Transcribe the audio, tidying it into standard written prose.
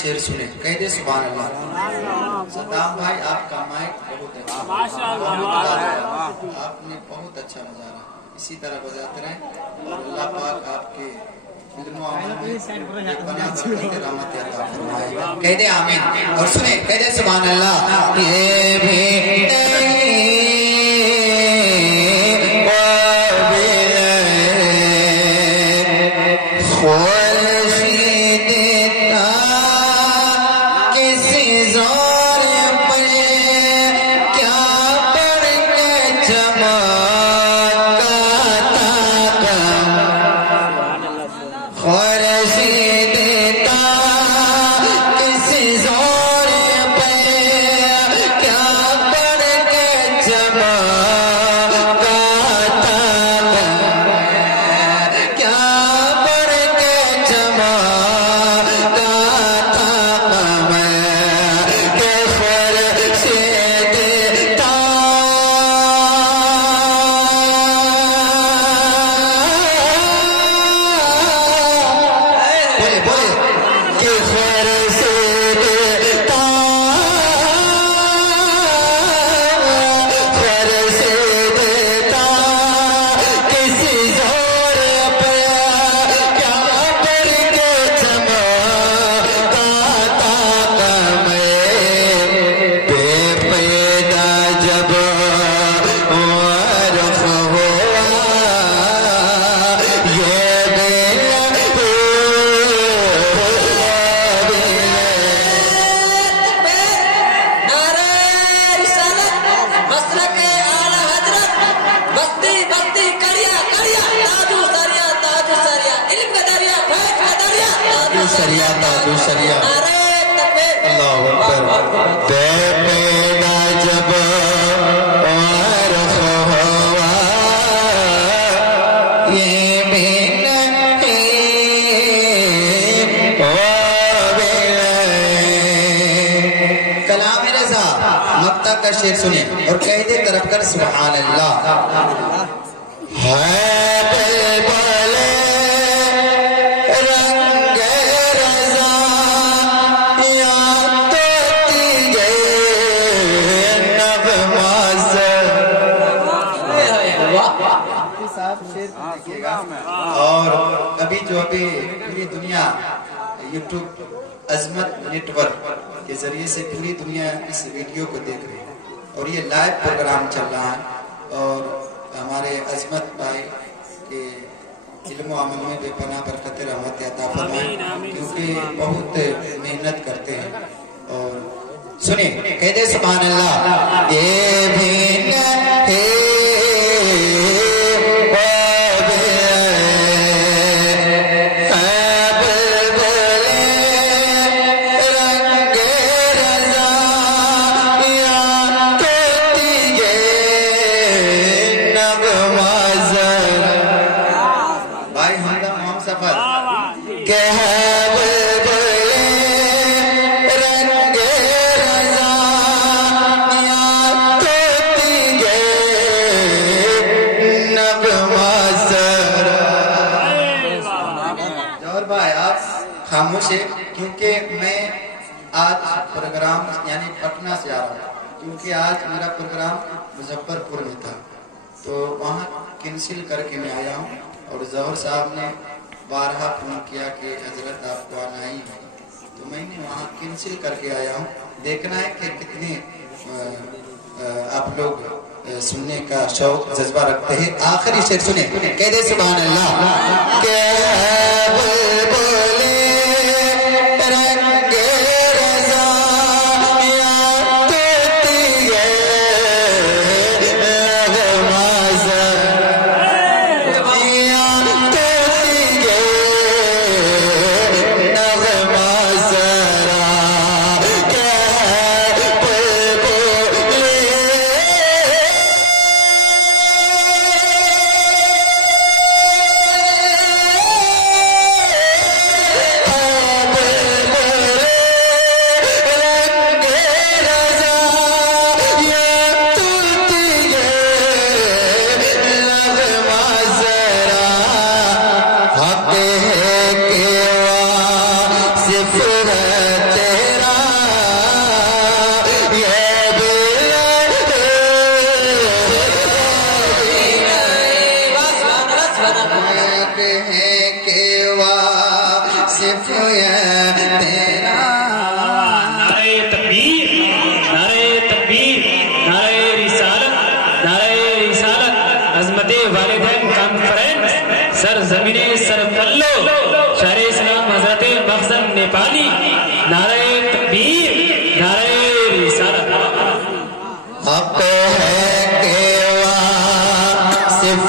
شعر سنیں، کہہ دے سبحان اللہ۔ صدام بھائی آپ کا مائک بہت اچھا، آپ نے بہت اچھا بجانا، اسی طرح بجاتے رہیں اور اللہ پاک آپ کے علم و عمل میں بنا برکت رحمت عطا فرمائے۔ کہہ دے آمین اور سنیں، کہہ دے سبحان اللہ۔ یہ بھی کا شعر سنیں اور کہہ دے طرف کر سبحان اللہ۔ ہے بلبل رنگ رضا یا توتی گئے نغمہ سر۔ اور ابھی جو پوری دنیا یوٹیوب عظمت نیٹ ورک کے ذریعے سے پوری دنیا اس ویڈیو کو دیکھ رہی ہے اور یہ لائیو پروگرام چل رہا ہے اور ہمارے عظمت بھائی کے علم و عمل میں بے پناہ برکت رحمت عطا فرمائے کیونکہ بہت محنت کرتے ہیں۔ اور سنیں، کہہ دے سبحان اللہ۔ یہ بھی خاموش ہے کیونکہ میں آج پروگرام یعنی پٹنہ سے آ رہا ہوں کیونکہ آج میرا پروگرام مظفر پور میں تھا تو وہاں کینسل کر کے میں آیا ہوں اور ظہر صاحب نے بارہا فون کیا کہ حضرت آپ کو آنا ہی ہے تو میں نے وہاں کینسل کر کے آیا ہوں۔ دیکھنا ہے کہ کتنے آپ لوگ سننے کا شوق جذبہ رکھتے ہیں. آخری شعر سنیں، کہہ دے سبحان اللہ. کہ زمین سر پلو شاعر اسلام حضرت مخزن نیپالی. نعرہ تکبیر، نعرہ رسالت. حق ہے کہ واصف